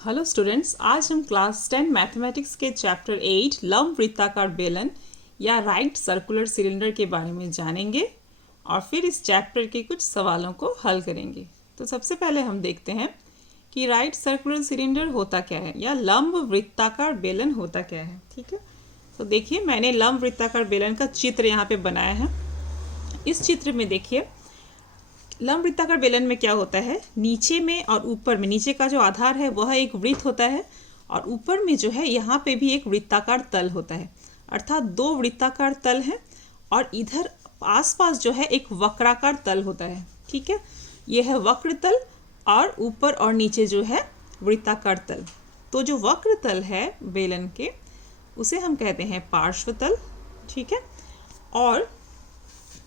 Hello students, आज हम class 10 mathematics के चैप्टर 8 लंब वृत्ताकार बेलन या राइट सर्कुलर सिलेंडर के बारे में जानेंगे और फिर इस चैप्टर के कुछ सवालों को हल करेंगे। तो सबसे पहले हम देखते हैं कि राइट सर्कुलर सिलेंडर होता क्या है या लंब वृत्ताकार बेलन होता क्या है। ठीक है, तो देखिए मैंने लंब वृत्ताकार बेलन का चित्र यहाँ पे बनाया है। इस चित्र में देखिए लंब वृत्ताकार बेलन में क्या होता है, नीचे में और ऊपर में, नीचे का जो आधार है वह एक वृत्त होता है और ऊपर में जो है यहाँ पे भी एक वृत्ताकार तल होता है, अर्थात दो वृत्ताकार तल हैं और इधर आसपास जो है एक वक्राकार तल होता है। ठीक है, यह है वक्र तल और ऊपर और नीचे जो है वृत्ताकार तल। तो जो वक्र तल है बेलन के उसे हम कहते हैं पार्श्व तल। ठीक है, और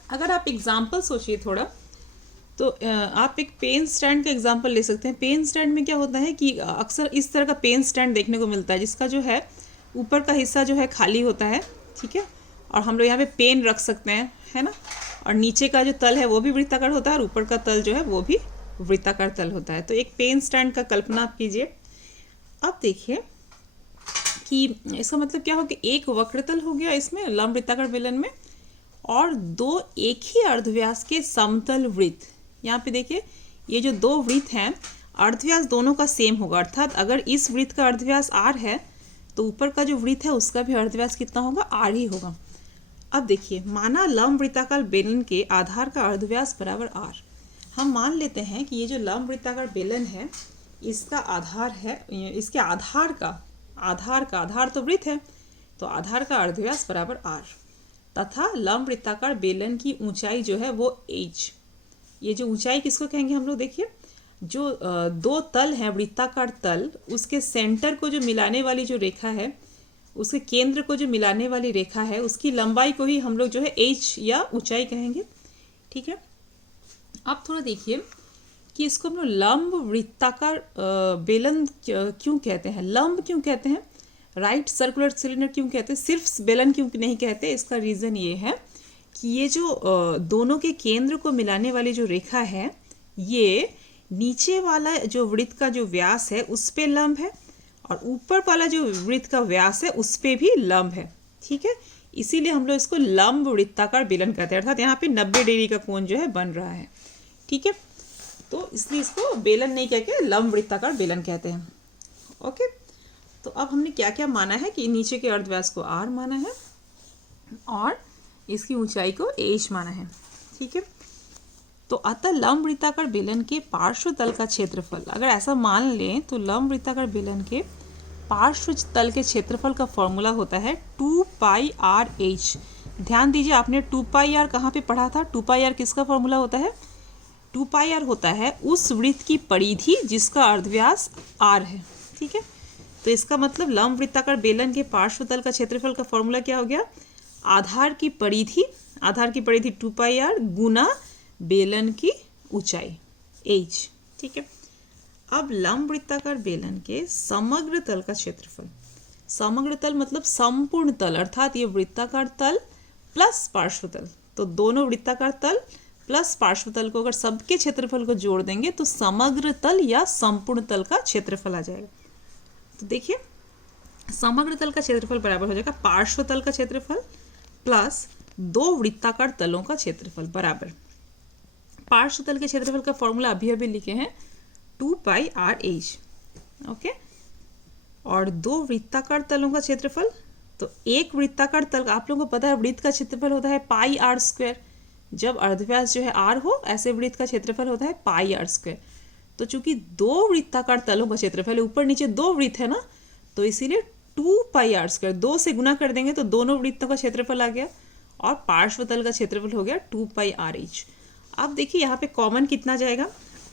अगर आप एग्जाम्पल सोचिए थोड़ा, तो आप एक पेन स्टैंड का एग्जांपल ले सकते हैं। पेन स्टैंड में क्या होता है कि अक्सर इस तरह का पेन स्टैंड देखने को मिलता है जिसका जो है ऊपर का हिस्सा जो है खाली होता है। ठीक है, और हम लोग यहाँ पे पेन रख सकते हैं, है ना, और नीचे का जो तल है वो भी वृत्ताकार होता है और ऊपर का तल जो है वो भी वृत्ताकार तल होता है। तो एक पेन स्टैंड का कल्पना आप कीजिए। अब देखिए कि इसका मतलब क्या हो कि एक वक्रतल हो गया इसमें लंब वृत्ताकार बेलन में और दो एक ही अर्धव्यास के समतल वृत्त। यहाँ पे देखिए ये जो दो वृत्त हैं अर्धव्यास दोनों का सेम होगा, अर्थात अगर इस वृत्त का अर्धव्यास r है तो ऊपर का जो वृत्त है उसका भी अर्धव्यास कितना होगा, r ही होगा। अब देखिए माना लंब वृत्ताकार बेलन के आधार का अर्धव्यास बराबर r। हम मान लेते हैं कि ये जो लंब वृत्ताकार बेलन है इसका आधार है, इसके आधार तो वृत्त है, तो आधार का अर्धव्यास बराबर r तथा लंब वृत्ताकार बेलन की ऊंचाई जो है वो h। ये जो ऊंचाई किसको कहेंगे हम लोग, देखिए जो दो तल हैं वृत्ताकार तल, उसके सेंटर को जो मिलाने वाली जो रेखा है, उसके केंद्र को जो मिलाने वाली रेखा है, उसकी लंबाई को ही हम लोग जो है h या ऊंचाई कहेंगे। ठीक है, अब थोड़ा देखिए कि इसको हम लोग लंब वृत्ताकार बेलन क्यों कहते हैं, लंब क्यों कहते हैं, राइट सर्कुलर सिलेंडर क्यों कहते हैं, सिर्फ बेलन क्यों नहीं कहते। इसका रीज़न ये है कि ये जो दोनों के केंद्र को मिलाने वाली जो रेखा है ये नीचे वाला जो वृत्त का जो व्यास है उस पे लंब है और ऊपर वाला जो वृत्त का व्यास है उस पे भी लंब है। ठीक है, इसीलिए हम लोग इसको लंब वृत्ताकार बेलन कहते हैं, अर्थात यहाँ पे 90 डिग्री का कोण जो है बन रहा है। ठीक है, तो इसलिए इसको बेलन नहीं कह के लंब वृत्ताकार बेलन कहते हैं। ओके, तो अब हमने क्या क्या माना है कि नीचे के अर्धव्यास को r माना है और इसकी ऊंचाई को h माना है। ठीक है, तो अतः लंब वृत्ताकार बेलन के पार्श्व तल का क्षेत्रफल, अगर ऐसा मान लें तो लंब वृत्ताकार बेलन के पार्श्व तल के क्षेत्रफल का फॉर्मूला होता है 2πr/h। ध्यान दीजिए आपने 2πr कहाँ पे पढ़ा था, 2πr किसका फॉर्मूला होता है, 2πr होता है उस वृत्त की परिधि जिसका अर्धव्यास r है। ठीक है, तो इसका मतलब लंब वृत्ताकार बेलन के पार्श्व तल का क्षेत्रफल का फॉर्मूला क्या हो गया, आधार की परिधि 2πr गुना बेलन की ऊंचाई h। ठीक है, अब लंब वृत्ताकार बेलन के समग्र तल का क्षेत्रफल, समग्र तल मतलब संपूर्ण तल, अर्थात ये वृत्ताकार तल प्लस पार्श्व तल, तो दोनों वृत्ताकार तल प्लस पार्श्व तल को अगर सबके क्षेत्रफल को जोड़ देंगे तो समग्र तल या संपूर्ण तल का क्षेत्रफल आ जाएगा। तो देखिए समग्र तल का क्षेत्रफल बराबर हो जाएगा पार्श्व तल का क्षेत्रफल प्लस दो वृत्ताकार तलों का क्षेत्रफल बराबर, पार्श्व तल के क्षेत्रफल का फॉर्मूला अभी लिखे हैं 2πr/h। ओके, और दो वृत्ताकार तलों का क्षेत्रफल, तो एक वृत्ताकार तल, आप लोगों को पता है वृत्त का क्षेत्रफल होता है πr²। जब अर्धव्यास जो है r हो ऐसे वृत्त का क्षेत्रफल होता है πr²। तो चूंकि दो वृत्ताकार तलों का क्षेत्रफल ऊपर नीचे दो वृत्त है ना, तो इसीलिए 2πr², 2 से गुना कर देंगे तो दोनों वृत्तों का क्षेत्रफल आ गया और पार्श्व तल का क्षेत्रफल हो गया 2πr/h। अब देखिए यहाँ पे कॉमन कितना जाएगा,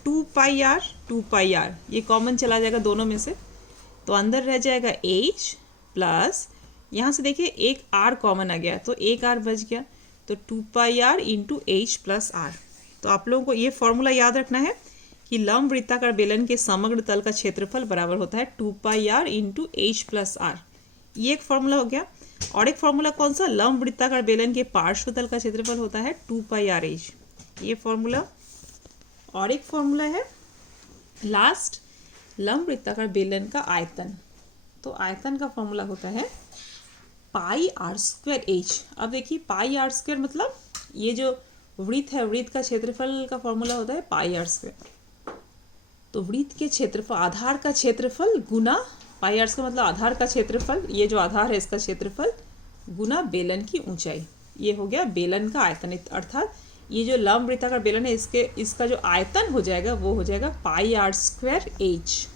2πr ये कॉमन चला जाएगा दोनों में से, तो अंदर रह जाएगा h प्लस यहाँ से देखिए एक r कॉमन आ गया तो एक r बच गया, तो 2πr into h plus r। तो आप लोगों को ये फॉर्मूला याद रखना है कि लंब वृत्ताकार बेलन के समग्र तल का क्षेत्रफल बराबर होता है 2πr into h plus r। ये एक फॉर्मूला हो गया, और एक फॉर्मूला कौन सा, लंब वृत्ताकार बेलन के पार्श्व तल का क्षेत्रफल होता है 2πr/h, ये फॉर्मूला। और एक फॉर्मूला है लास्ट, लंब वृत्ताकार बेलन का आयतन, तो आयतन का फॉर्मूला होता है पाई आर स्क्वायर एच। अब देखिए पाई आर स्क्वायर मतलब ये जो वृत्त है, वृत्त का क्षेत्रफल का फॉर्मूला होता है पाई आर स्क्वायर। तो वृत्त के क्षेत्रफल, आधार का क्षेत्रफल गुना पाई आर स्क्वायर मतलब आधार का क्षेत्रफल, ये जो आधार है इसका क्षेत्रफल गुना बेलन की ऊंचाई, ये हो गया बेलन का आयतन। अर्थात ये जो लंब वृत्ताकार बेलन है इसका जो आयतन हो जाएगा वो हो जाएगा पाई आर स्क्वायर एच।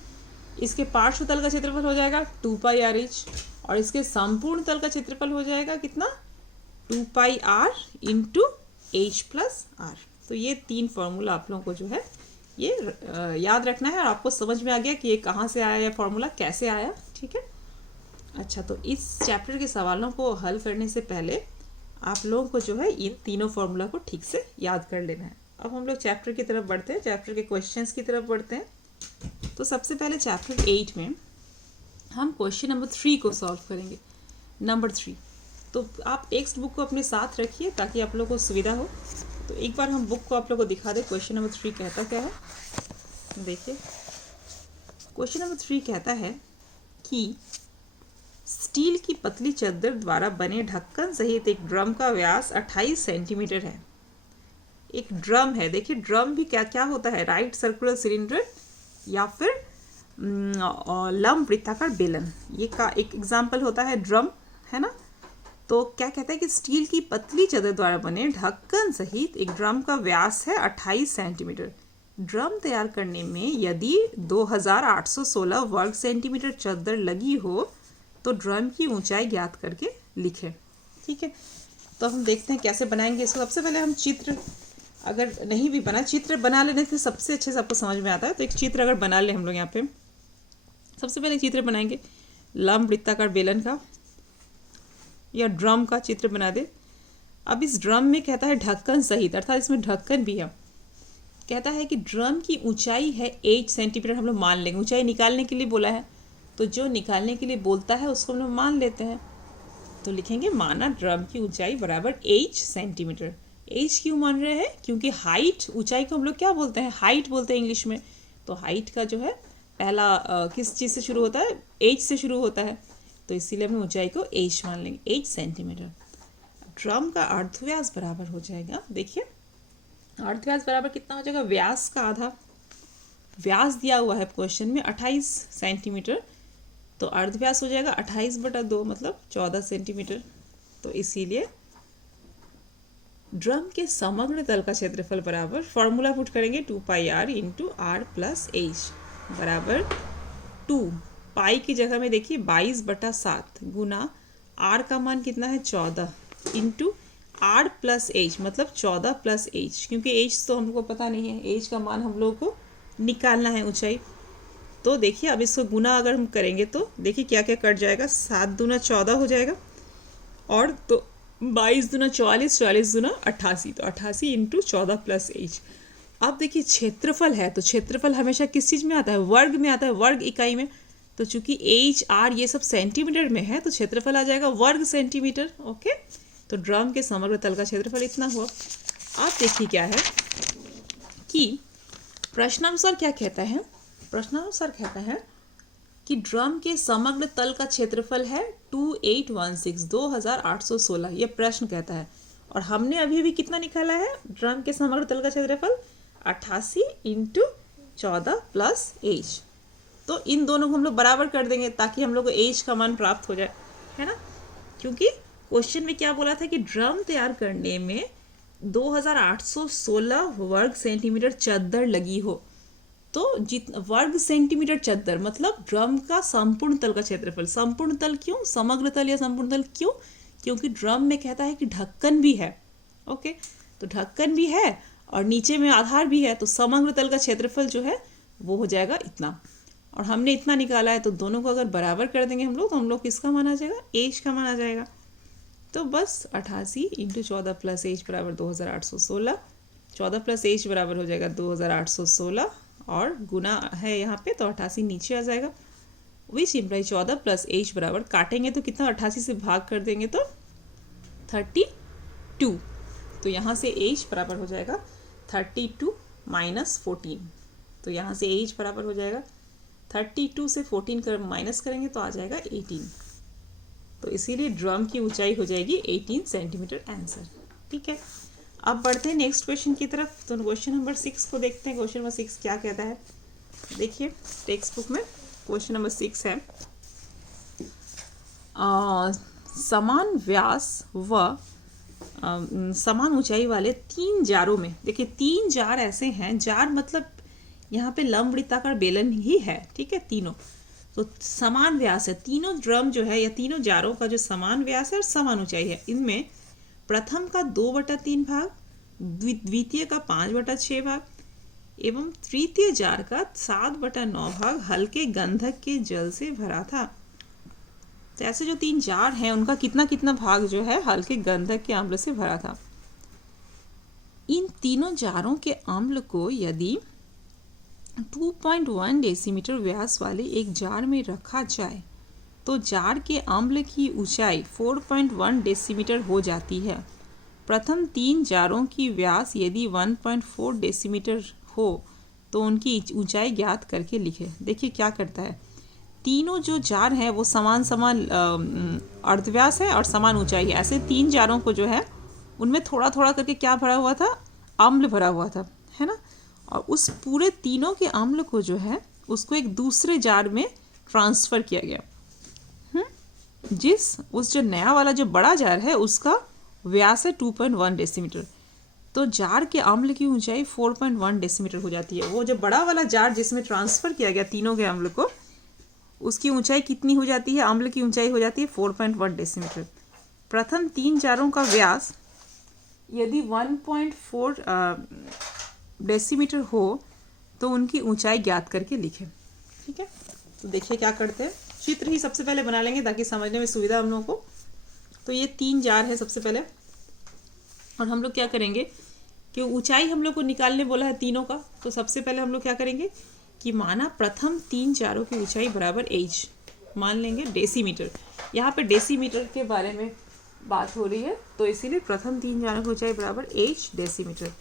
इसके पार्श्व तल का क्षेत्रफल हो जाएगा 2 पाई आर एच और इसके संपूर्ण तल का क्षेत्रफल हो जाएगा कितना 2 pi R into H plus R. तो ये 3 फॉर्मूला आप लोगों को जो है ये याद रखना है और आपको समझ में आ गया कि ये कहाँ से आया, ये फॉर्मूला कैसे आया। ठीक है, अच्छा तो इस चैप्टर के सवालों को हल करने से पहले आप लोगों को जो है इन तीनों फॉर्मूला को ठीक से याद कर लेना है। अब हम लोग चैप्टर की तरफ बढ़ते हैं, चैप्टर के क्वेश्चंस की तरफ बढ़ते हैं। तो सबसे पहले चैप्टर 8 में हम क्वेश्चन नंबर 3 को सॉल्व करेंगे। नंबर 3, तो आप टेक्स्ट बुक को अपने साथ रखिए ताकि आप लोगों को सुविधा हो। तो एक बार हम बुक को आप लोगों को दिखा दें, क्वेश्चन नंबर 3 कहता क्या है। देखिए क्वेश्चन नंबर 3 कहता है कि स्टील की पतली चादर द्वारा बने ढक्कन सहित एक ड्रम का व्यास 28 सेंटीमीटर है। एक ड्रम है, देखिए ड्रम भी क्या क्या होता है, राइट सर्कुलर सिलेंडर या फिर लंब वृत्ताकार बेलन, ये का एक एग्जाम्पल होता है ड्रम, है ना। तो क्या कहता है कि स्टील की पतली चादर द्वारा बने ढक्कन सहित एक ड्रम का व्यास है 28 सेंटीमीटर। ड्रम तैयार करने में यदि 2816 वर्ग सेंटीमीटर चादर लगी हो तो ड्रम की ऊंचाई ज्ञात करके लिखें। ठीक है, तो हम देखते हैं कैसे बनाएंगे इसको। सबसे पहले हम चित्र, अगर नहीं भी बना, चित्र बना लेने से सबसे अच्छे से आपको समझ में आता है। तो एक चित्र अगर बना ले हम लोग यहाँ पे, सबसे पहले चित्र बनाएंगे लंब वृत्ताकार बेलन का या ड्रम का चित्र बना दे। अब इस ड्रम में कहता है ढक्कन सहित, अर्थात इसमें ढक्कन भी है। कहता है कि ड्रम की ऊंचाई है 8 सेंटीमीटर, हम लोग मान लेंगे, ऊंचाई निकालने के लिए बोला है तो जो निकालने के लिए बोलता है उसको हम लोग मान लेते हैं। तो लिखेंगे माना ड्रम की ऊंचाई बराबर 8 सेंटीमीटर। एच क्यों मान रहे हैं, क्योंकि हाइट, ऊंचाई को हम लोग क्या बोलते हैं, हाइट बोलते हैं इंग्लिश में। तो हाइट का जो है पहला किस चीज़ से शुरू होता है, एच से शुरू होता है, तो इसीलिए हम ऊंचाई को एच मान लेंगे, 8 सेंटीमीटर। ड्रम का अर्धव्यास बराबर हो जाएगा, देखिए अर्धव्यास बराबर कितना हो जाएगा, व्यास का आधा। व्यास दिया हुआ है क्वेश्चन में 28 सेंटीमीटर, तो अर्धव्यास हो जाएगा 28/2 मतलब 14 सेंटीमीटर। तो इसीलिए ड्रम के समग्र तल का क्षेत्रफल बराबर, फॉर्मूला पुट करेंगे 2 pi R into R plus H बराबर 2 पाई की जगह में देखिए 22/7 गुना आर का मान कितना है 14 इंटू आर प्लस एच मतलब 14 प्लस एच, क्योंकि एच तो हमको पता नहीं है, एच का मान हम लोगों को निकालना है ऊंचाई। तो देखिए अब इसको गुना अगर हम करेंगे तो देखिए क्या क्या कट जाएगा, 7 दूना 14 हो जाएगा और तो 22 दूना 44, 44 दूना 88, तो 88 इंटू 14 प्लस एच। अब देखिए क्षेत्रफल है, तो क्षेत्रफल हमेशा किस चीज़ में आता है, वर्ग में आता है, वर्ग इकाई में। तो चूंकि एच आर ये सब सेंटीमीटर में है तो क्षेत्रफल आ जाएगा वर्ग सेंटीमीटर। ओके, तो ड्रम के समग्र तल का क्षेत्रफल इतना हुआ। अब देखिए क्या है कि प्रश्नानुसार क्या कहता है, प्रश्नानुसार कहता है कि ड्रम के समग्र तल का क्षेत्रफल है 2816 ये प्रश्न कहता है। और हमने अभी भी कितना निकाला है, ड्रम के समग्र तल का क्षेत्रफल 88 इंटू 14 प्लस एच। तो इन दोनों को हम लोग बराबर कर देंगे ताकि हम लोग को एच का मान प्राप्त हो जाए, है ना। क्योंकि क्वेश्चन में क्या बोला था कि ड्रम तैयार करने में 2816 वर्ग सेंटीमीटर चादर लगी हो, तो वर्ग सेंटीमीटर चादर मतलब ड्रम का संपूर्ण तल का क्षेत्रफल। संपूर्ण तल क्यों, समग्र तल या संपूर्ण तल क्यों, क्योंकि ड्रम में कहता है कि ढक्कन भी है। ओके, तो ढक्कन भी है और नीचे में आधार भी है, तो समग्र तल का क्षेत्रफल जो है वो हो जाएगा इतना। और हमने इतना निकाला है तो दोनों को अगर बराबर कर देंगे हम लोग तो हम लोग किसका मान आ जाएगा, एच का मान आ जाएगा। तो बस 88 इंटू 14 प्लस एच बराबर 2816, 14 प्लस एच बराबर हो जाएगा 2816 और गुना है यहाँ पे तो 88 नीचे आ जाएगा। विच इम्प्लाई 14 प्लस एच बराबर, काटेंगे तो कितना, 88 से भाग कर देंगे तो 32। तो यहाँ से एच बराबर हो जाएगा 32 - 14, तो यहाँ से एच बराबर हो जाएगा 32 से 14 कर माइनस करेंगे तो आ जाएगा 18। तो इसीलिए ड्रम की ऊंचाई हो जाएगी 18 सेंटीमीटर आंसर। ठीक है, अब बढ़ते हैं नेक्स्ट क्वेश्चन की तरफ। तो क्वेश्चन नंबर 6 को देखते हैं। क्वेश्चन नंबर 6 क्या कहता है, देखिए टेक्स्ट बुक में क्वेश्चन नंबर 6 है, समान व्यास व समान ऊंचाई वाले 3 जारों में, देखिए 3 जार ऐसे हैं, जार मतलब यहाँ पे लंबवृत्ताकार बेलन ही है। ठीक है, तीनों तो समान व्यास है, तीनों ड्रम जो है या तीनों जारों का जो समान व्यास है और समान ऊंचाई है। इनमें प्रथम का 2/3 भाग, द्वितीय का 5/6 भाग एवं तृतीय जार का 7/9 भाग हल्के गंधक के जल से भरा था। तो ऐसे जो 3 जार हैं उनका कितना कितना भाग जो है हल्के गंधक के अम्ल से भरा था। इन तीनों जारों के अम्ल को यदि 2.1 डेसीमीटर व्यास वाले एक जार में रखा जाए तो जार के अम्ल की ऊंचाई 4.1 डेसीमीटर हो जाती है। प्रथम 3 जारों की व्यास यदि 1.4 डेसीमीटर हो तो उनकी ऊंचाई ज्ञात करके लिखे। देखिए क्या करता है, तीनों जो जार हैं वो समान अर्धव्यास है और समान ऊंचाई है। ऐसे 3 जारों को जो है उनमें थोड़ा थोड़ा करके क्या भरा हुआ था, अम्ल भरा हुआ था, है ना। और उस पूरे तीनों के अम्ल को जो है उसको एक दूसरे जार में ट्रांसफ़र किया गया। उस जो नया वाला जो बड़ा जार है उसका व्यास है 2.1 डेसीमीटर, तो जार के अम्ल की ऊंचाई 4.1 डेसीमीटर हो जाती है। वो जो बड़ा वाला जार जिसमें ट्रांसफ़र किया गया तीनों के अम्ल को, उसकी ऊंचाई कितनी हो जाती है, अम्ल की ऊंचाई हो जाती है 4.1 डेसीमीटर। प्रथम 3 जारों का व्यास यदि 1.4 डेसीमीटर हो तो उनकी ऊंचाई ज्ञात करके लिखें। ठीक है, तो देखिए क्या करते हैं, चित्र ही सबसे पहले बना लेंगे ताकि समझने में सुविधा हम लोगों को। तो ये 3 जार है सबसे पहले, और हम लोग क्या करेंगे कि ऊंचाई हम लोग को निकालने बोला है तीनों का। तो सबसे पहले हम लोग क्या करेंगे कि माना प्रथम 3 जारों की ऊंचाई बराबर h मान लेंगे डेसीमीटर। यहाँ पे डेसीमीटर के बारे में बात हो रही है तो इसीलिए प्रथम 3 जारों की ऊंचाई बराबर h डेसीमीटर।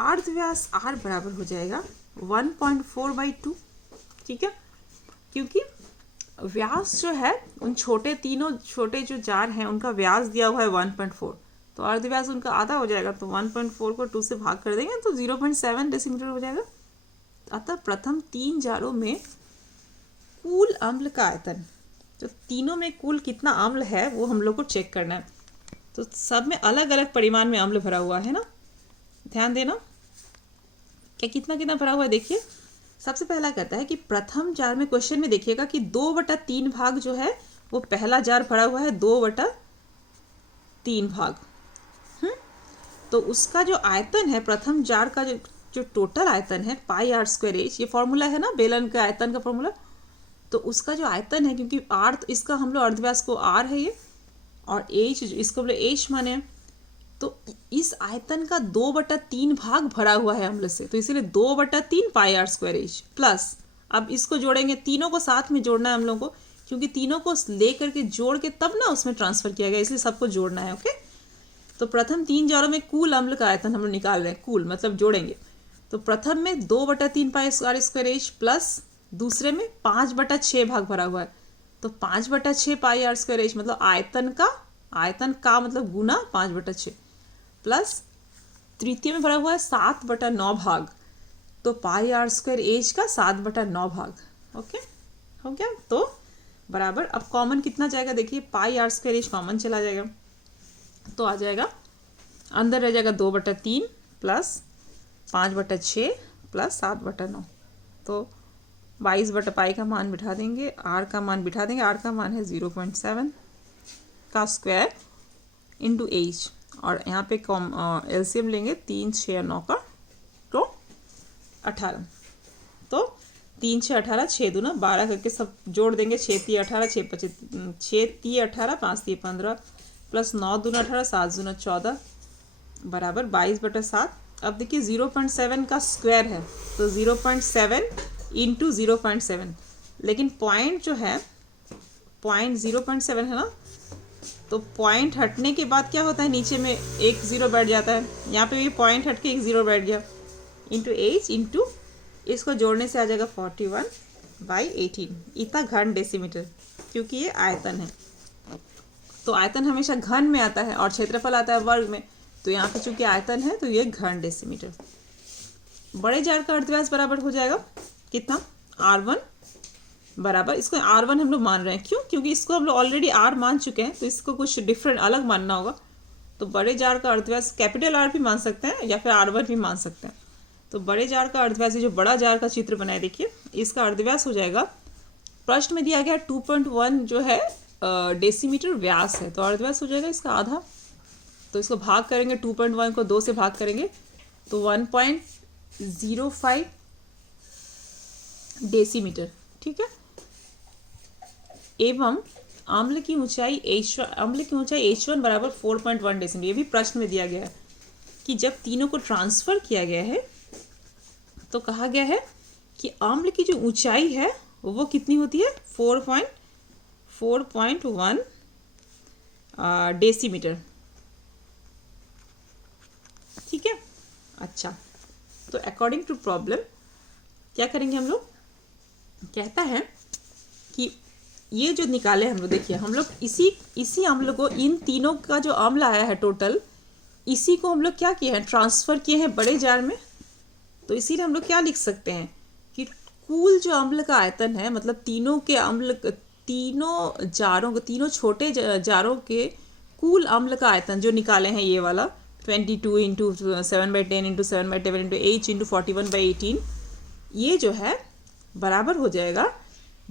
अर्धव्यास r बराबर हो जाएगा 1.4/2। ठीक है, क्योंकि व्यास जो है उन तीनों छोटे जो जार हैं उनका व्यास दिया हुआ है 1.4, तो अर्धव्यास उनका आधा हो जाएगा। तो 1.4 को 2 से भाग कर देंगे तो 0.7 डेसीमीटर हो जाएगा। अतः प्रथम 3 जारों में कुल अम्ल का आयतन, जो तीनों में कुल कितना अम्ल है वो हम लोग को चेक करना है। तो सब में अलग अलग परिमाण में अम्ल भरा हुआ है ना, ध्यान देना क्या कितना कितना भरा हुआ है। देखिए सबसे पहला कहता है कि प्रथम जार में, क्वेश्चन में देखिएगा कि 2/3 भाग जो है वो पहला जार भरा हुआ है 2/3 भाग। तो उसका जो आयतन है प्रथम जार का जो टोटल आयतन है πr²h, ये फॉर्मूला है ना बेलन के आयतन का फॉर्मूला। तो उसका जो आयतन है, क्योंकि r तो इसका हम लोग अर्धव्यास को r है ये, और h इसको हम लोग h माने, तो इस आयतन का 2/3 भाग भरा हुआ है अम्ल से, तो इसीलिए 2/3 πr²h प्लस, अब इसको जोड़ेंगे, तीनों को साथ में जोड़ना है हम लोगों को, क्योंकि तीनों को ले करके जोड़ के तब ना उसमें ट्रांसफर किया गया, इसलिए सबको जोड़ना है। ओके, तो प्रथम 3 जारों में कुल अम्ल का आयतन हम लोग निकाल रहे हैं, कुल मतलब जोड़ेंगे। तो प्रथम में 2/3 πr² प्लस दूसरे में 5/6 भाग भरा हुआ है, तो 5/6 πr² मतलब आयतन का मतलब गुना 5/6 प्लस तृतीय में भरा हुआ है 7/9 भाग, तो πr² का 7/9 भाग। ओके, हो गया। तो बराबर, अब कॉमन कितना जाएगा, देखिए πr² कॉमन चला जाएगा तो आ जाएगा, अंदर रह जाएगा 2/3 प्लस 5/6 प्लस 7/9, तो 22/π का मान बिठा देंगे, r का मान बिठा देंगे, r का मान है 0.7 का स्क्वायर इंटू h, और यहाँ पे एलसीएम लेंगे 3, 6 और 9 का, तो 18। तो 3, 6, 18, 6 दूना 12 करके सब जोड़ देंगे, 6 3 18, 6 3 18, 5 3 15 प्लस 9 दूना 18, 7 दूना 14 बराबर 22/7। अब देखिए 0.7 का स्क्वायर है तो 0.7 इंटू 0.7, लेकिन पॉइंट जो है पॉइंट 0.7 है ना, तो पॉइंट हटने के बाद क्या होता है, नीचे में एक 0 बैठ जाता है, यहाँ पे भी पॉइंट हट के एक 0 बैठ गया, इंटू h इंटू इसको जोड़ने से आ जाएगा 41 बाई 18, इतना घन डेसीमीटर, क्योंकि ये आयतन है। तो आयतन हमेशा घन में आता है और क्षेत्रफल आता है वर्ग में, तो यहाँ पे चूंकि आयतन है तो ये घन डेसीमीटर। बड़े जार का अर्धव्यास बराबर हो जाएगा कितना, R1 बराबर, इसको R1 हम लोग मान रहे हैं, क्यों, क्योंकि इसको हम लोग ऑलरेडी R मान चुके हैं, तो इसको कुछ डिफरेंट अलग मानना होगा। तो बड़े जार का अर्धव्यास कैपिटल R भी मान सकते हैं या फिर R1 भी मान सकते हैं। तो बड़े जार का अर्धव्यास, जो बड़ा जार का चित्र बनाए देखिए, इसका अर्धव्यास हो जाएगा, प्रश्न में दिया गया 2.1 जो है डेसीमीटर व्यास है, तो अर्धव्यास हो जाएगा इसका आधा। तो इसको भाग करेंगे, 2.1 को 2 से भाग करेंगे तो 1.05 डेसीमीटर, ठीक है। एवं अम्ल की ऊंचाई H1 बराबर 4.1 डेसीमीटर। ये भी प्रश्न में दिया गया है कि जब तीनों को ट्रांसफर किया गया है तो कहा गया है कि अम्ल की जो ऊंचाई है वो कितनी होती है, 4.1 डेसीमीटर, ठीक है। अच्छा, तो अकॉर्डिंग टू प्रॉब्लम क्या करेंगे हम लोग, कहता है कि ये जो निकाले हम लोग, देखिए हम लोग इसी अम्ल को, इन तीनों का जो अम्ल आया है टोटल, इसी को हम लोग क्या किए हैं, ट्रांसफर किए हैं बड़े जार में। तो इसीलिए हम लोग क्या लिख सकते हैं कि कुल जो अम्ल का आयतन है, मतलब तीनों के अम्ल, तीनों जारों, तीनों छोटे जारों के कुल अम्ल का आयतन जो निकाले हैं, ये वाला 22 into 7/10 into 7/10 into H into 41/18, ये जो है बराबर हो जाएगा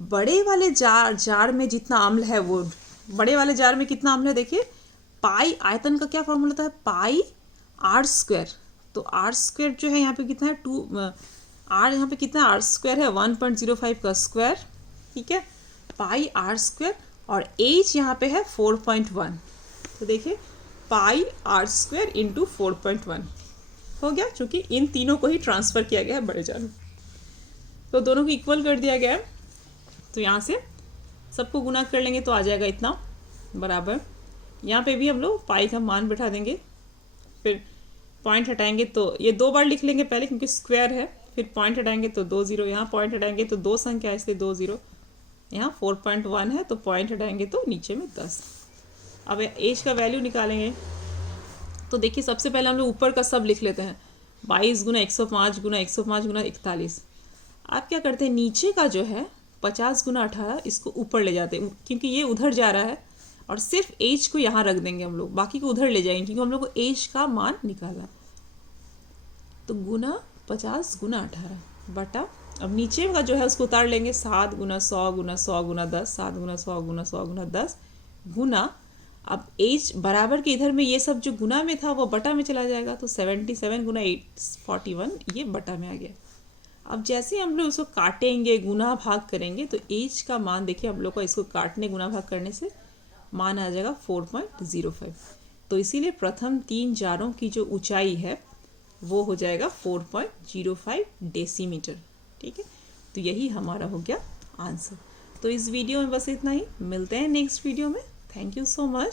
बड़े वाले जार में जितना अम्ल है, वो बड़े वाले जार में कितना अम्ल है, देखिए पाई, आयतन का क्या फॉर्मूला होता है, पाई R²। तो R² जो है यहाँ पे कितना है, 2 R, यहाँ पे कितना R² है, 1.05 का स्क्वायर, ठीक है, पाई R², और H यहाँ पे है 4.1। तो देखिए पाई R² इंटू 4.1 हो गया, चूंकि इन तीनों को ही ट्रांसफर किया गया है बड़े जार में, तो दोनों को इक्वल कर दिया गया है। तो यहाँ से सबको गुना कर लेंगे तो आ जाएगा इतना बराबर, यहाँ पे भी हम लोग पाई का मान बैठा देंगे, फिर पॉइंट हटाएंगे तो ये 2 बार लिख लेंगे पहले क्योंकि स्क्वायर है, फिर पॉइंट हटाएंगे तो 2 0, यहाँ पॉइंट हटाएंगे तो 2 संख्या है इसलिए 2 0, यहाँ 4.1 है तो पॉइंट हटाएंगे तो नीचे में 10। अब एज का वैल्यू निकालेंगे तो देखिए सबसे पहले हम लोग ऊपर का सब लिख लेते हैं, 22 गुना 105 गुना 105 गुना 41। आप क्या करते हैं, नीचे का जो है 50 गुना 18, इसको ऊपर ले जाते हैं क्योंकि ये उधर जा रहा है, और सिर्फ एज को यहाँ रख देंगे हम लोग, बाकी को उधर ले जाएंगे क्योंकि हम लोग को एज का मान निकालना। तो गुना 50 गुना 18 बटा, अब नीचे का जो है उसको उतार लेंगे, 7 गुना 100 गुना 100 गुना 10, 7 गुना 100 गुना 100 गुना 10 गुना, अब एज बराबर के इधर में ये सब जो गुना में था वो बटा में चला जाएगा, तो 77 गुना 841 ये बटा में आ गया। अब जैसे हम लोग उसको काटेंगे, गुना भाग करेंगे, तो एज का मान देखिए हम लोग को इसको काटने गुना भाग करने से मान आ जाएगा 4.05। तो इसीलिए प्रथम 3 जारों की जो ऊंचाई है वो हो जाएगा 4.05 डेसीमीटर, ठीक है। तो यही हमारा हो गया आंसर। तो इस वीडियो में बस इतना ही, मिलते हैं नेक्स्ट वीडियो में। Thank you so much.